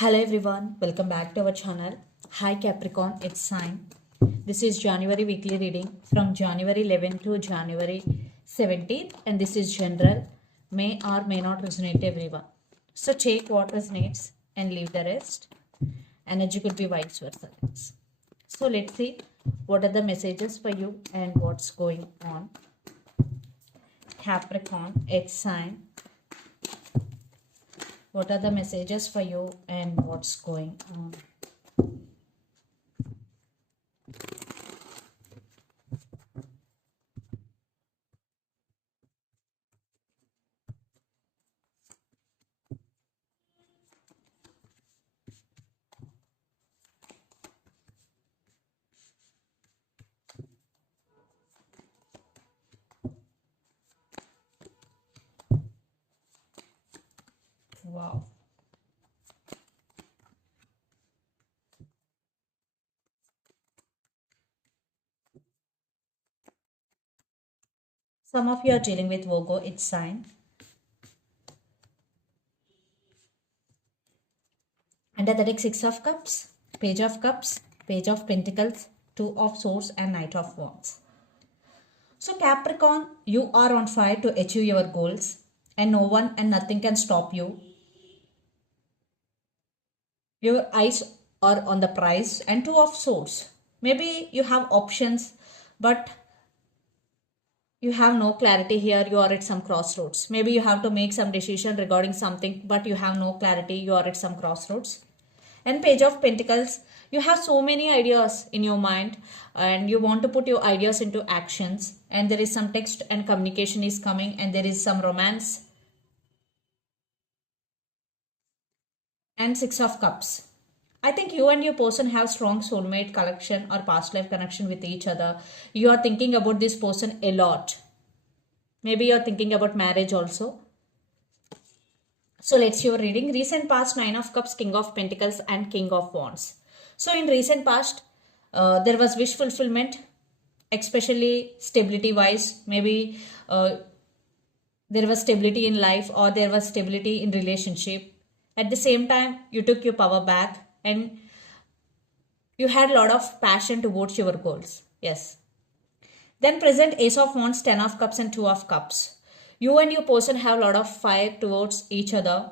Hello everyone, welcome back to our channel. Hi Capricorn, it's Sign. This is January weekly reading from January 11 to January 17th, and this is general, may or may not resonate everyone. So take what resonates and leave the rest. Energy could be vice versa. So let's see what are the messages for you and what's going on. Capricorn, it's Sign. What are the messages for you and what's going on? Wow. Some of you are dealing with Virgo, it's Sign. Under the deck, Six of Cups, Page of Cups, Page of Pentacles, Two of Swords and Knight of Wands. So Capricorn, you are on fire to achieve your goals and no one and nothing can stop you. Your eyes are on the prize and Two of Swords. Maybe you have options but you have no clarity here. You are at some crossroads. Maybe you have to make some decision regarding something but you have no clarity. You are at some crossroads. And Page of Pentacles, you have so many ideas in your mind and you want to put your ideas into actions, and there is some text and communication is coming and there is some romance. And Six of Cups, I think you and your person have strong soulmate connection or past life connection with each other. You are thinking about this person a lot. Maybe you are thinking about marriage also. So let's see your reading. Recent past, Nine of Cups, King of Pentacles and King of Wands. So in recent past, there was wish fulfillment, especially stability wise. Maybe there was stability in life or there was stability in relationship. At the same time, you took your power back and you had a lot of passion towards your goals. Yes. Then present Ace of Wands, Ten of Cups and Two of Cups. You and your person have a lot of fire towards each other.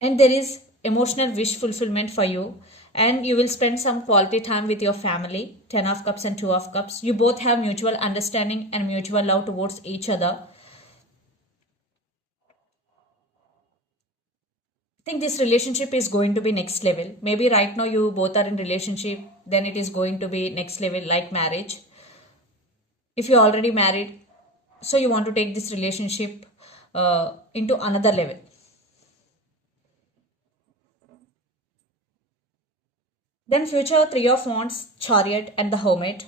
And there is emotional wish fulfillment for you. And you will spend some quality time with your family. Ten of Cups and Two of Cups. You both have mutual understanding and mutual love towards each other. I think this relationship is going to be next level. Maybe right now you both are in relationship, then it is going to be next level like marriage. If you're already married, so you want to take this relationship into another level. Then future, Three of Wands, Chariot and the Hermit.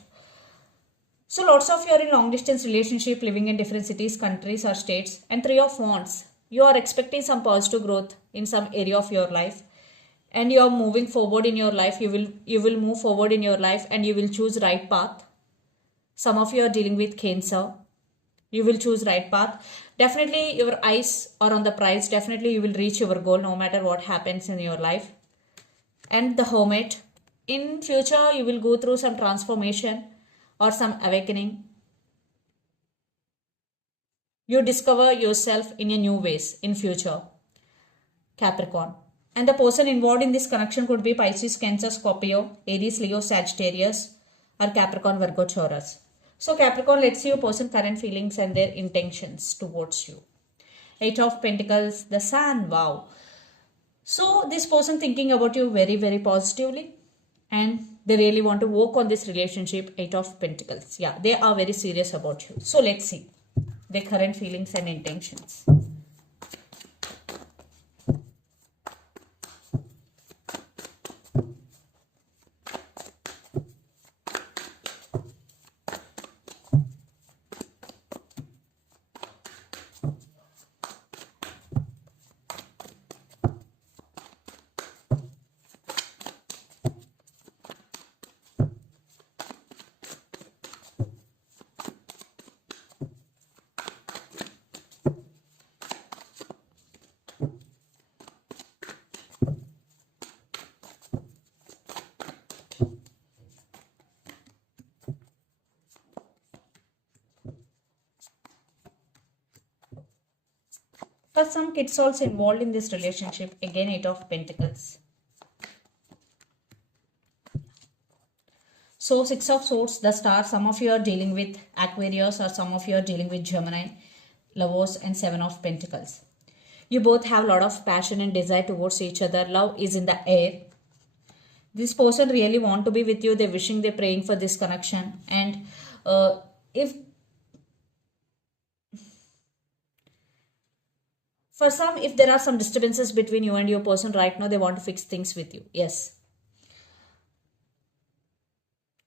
So lots of you are in long distance relationship, living in different cities, countries or states. And Three of Wands, you are expecting some positive growth in some area of your life. And you are moving forward in your life. You will move forward in your life and you will choose right path. Some of you are dealing with Cancer. You will choose right path. Definitely your eyes are on the prize. Definitely you will reach your goal no matter what happens in your life. And the Hermit, in future you will go through some transformation or some awakening. You discover yourself in a new ways in future, Capricorn. And the person involved in this connection could be Pisces, Cancer, Scorpio, Aries, Leo, Sagittarius or Capricorn, Virgo, Taurus. So Capricorn, let's see your person current feelings and their intentions towards you. Eight of Pentacles, the Sun, wow. So this person thinking about you very, very positively and they really want to work on this relationship. Eight of Pentacles. Yeah, they are very serious about you. So let's see their current feelings and intentions. For some kids also involved in this relationship, again 8 of Pentacles. So 6 of Swords, the Star, some of you are dealing with Aquarius or some of you are dealing with Gemini, Lovers, and 7 of Pentacles. You both have a lot of passion and desire towards each other. Love is in the air. This person really want to be with you. They're wishing, they're praying for this connection. And if for some, if there are some disturbances between you and your person right now, they want to fix things with you. Yes.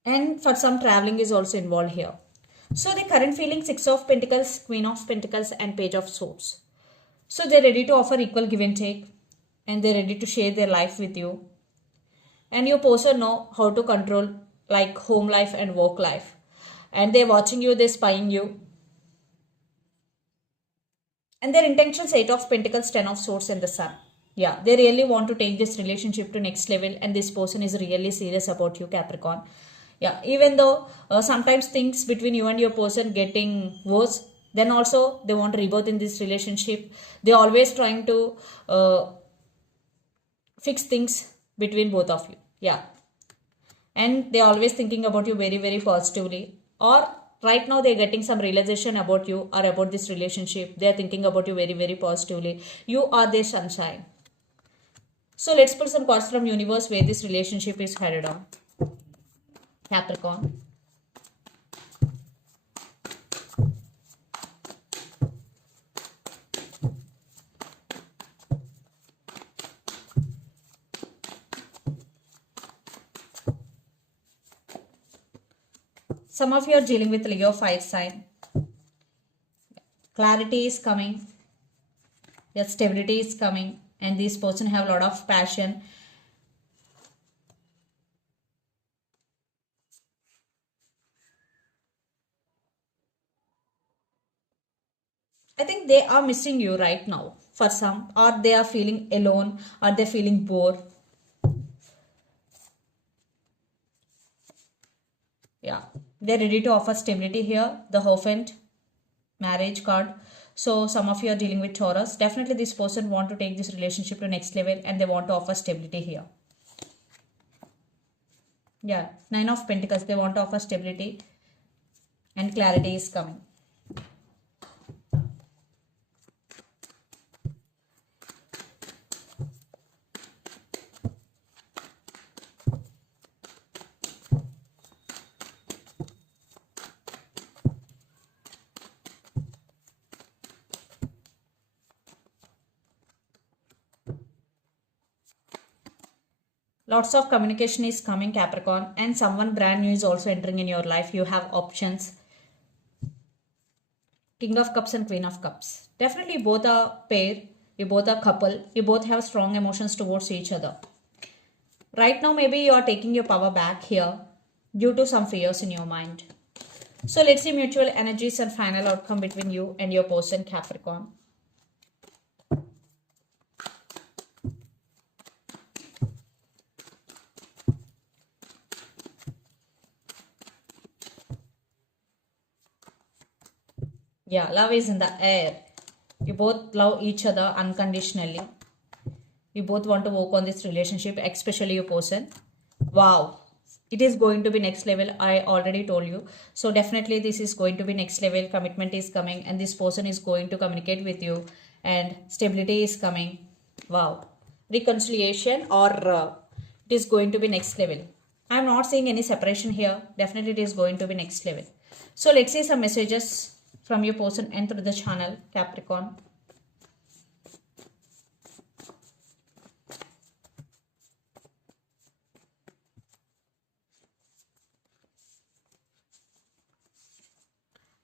And for some, traveling is also involved here. So the current feeling, 6 of Pentacles, Queen of Pentacles, and Page of Swords. So they're ready to offer equal give and take. And they're ready to share their life with you. And your person know how to control like home life and work life. And they're watching you, they're spying you. And their intentions, 8 of Pentacles, 10 of Swords, and the Sun. Yeah, they really want to take this relationship to next level. And this person is really serious about you, Capricorn. Yeah, even though sometimes things between you and your person getting worse, then also they want rebirth in this relationship. They're always trying to fix things between both of you. Yeah. And they're always thinking about you very, very positively. Or right now they're getting some realization about you or about this relationship. They're thinking about you very, very positively. You are their sunshine. So let's pull some cards from universe where this relationship is headed on. Capricorn. Some of you are dealing with Leo fire sign. Clarity is coming. Your stability is coming. And this person have a lot of passion. I think they are missing you right now for some, or they are feeling alone, or they're feeling bored. Yeah, they're ready to offer stability here. The Hierophant, marriage card. So some of you are dealing with Taurus. Definitely this person want to take this relationship to next level and they want to offer stability here. Yeah, 9 of Pentacles, they want to offer stability and clarity is coming. Lots of communication is coming, Capricorn, and someone brand new is also entering in your life. You have options. King of Cups and Queen of Cups. Definitely both are pair. You both are couple. You both have strong emotions towards each other. Right now, maybe you are taking your power back here due to some fears in your mind. So let's see mutual energies and final outcome between you and your person, Capricorn. Yeah, love is in the air. You both love each other unconditionally. You both want to work on this relationship, especially your person. Wow. It is going to be next level. I already told you. So definitely this is going to be next level. Commitment is coming and this person is going to communicate with you and stability is coming. Wow. Reconciliation or it is going to be next level. I am not seeing any separation here. Definitely it is going to be next level. So let's see some messages from your person and through the channel, Capricorn.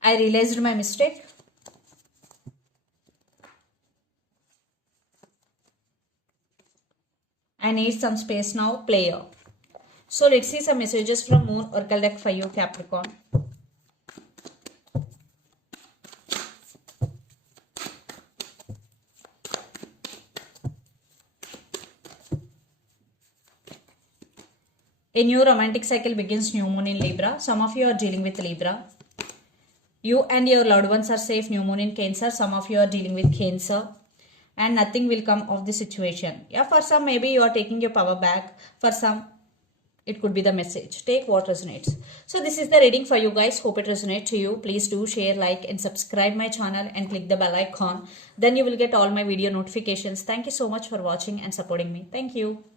I realized my mistake. I need some space now, player. So let's see some messages from Moon Oracle deck for you, Capricorn. A new romantic cycle begins, new moon in Libra. Some of you are dealing with Libra. You and your loved ones are safe, new moon in Cancer. Some of you are dealing with Cancer. and nothing will come of the situation. Yeah, for some, maybe you are taking your power back. For some, it could be the message. Take what resonates. So this is the reading for you guys. Hope it resonates to you. Please do share, like, and subscribe my channel and click the bell icon. Then you will get all my video notifications. Thank you so much for watching and supporting me. Thank you.